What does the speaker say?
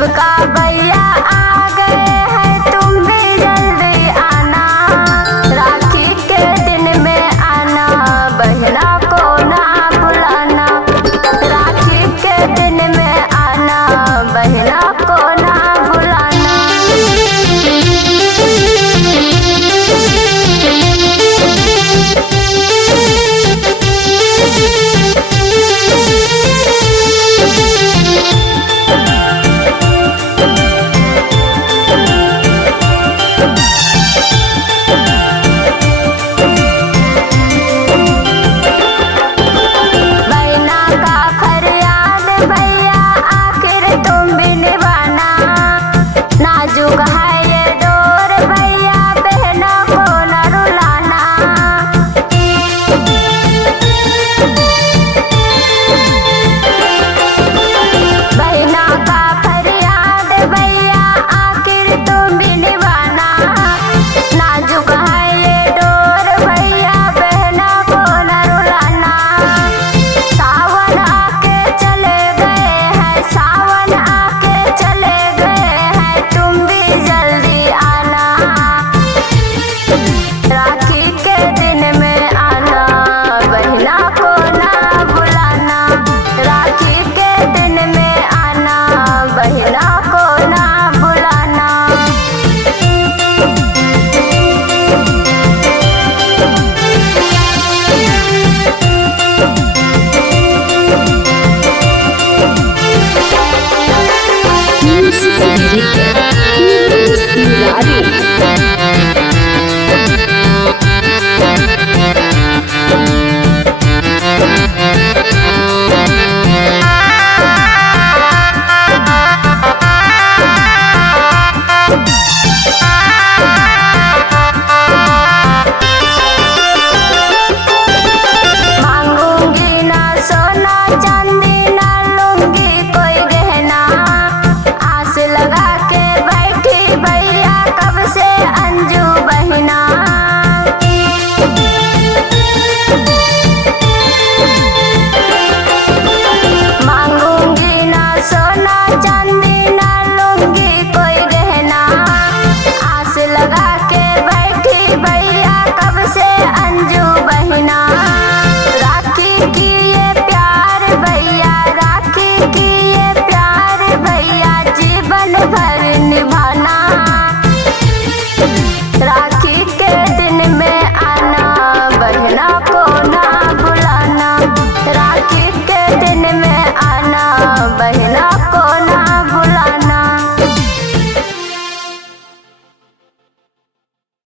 सबका भैया आ गए हैं, तुम भी जल्दी आना। राखी के दिन में आना, बहना को ना बुलाना। राखी के दिन में आना, बहना को ना बुलाना। नाजुक है ये डोर भैया, बहना को न रुलाना। बहना का फरियाद भैया, आखिर तुम भी निभाना। नाजुक है ये डोर भैया, बहना को न रुलाना। सावन आके चले गए हैं, सावन आके चले गए हैं, तुम भी जल्दी आना। राखी के दिन में आना, बहना को ना बुलाना। राखी के दिन में आना, बहना को ना बुलाना। Music Director Sirari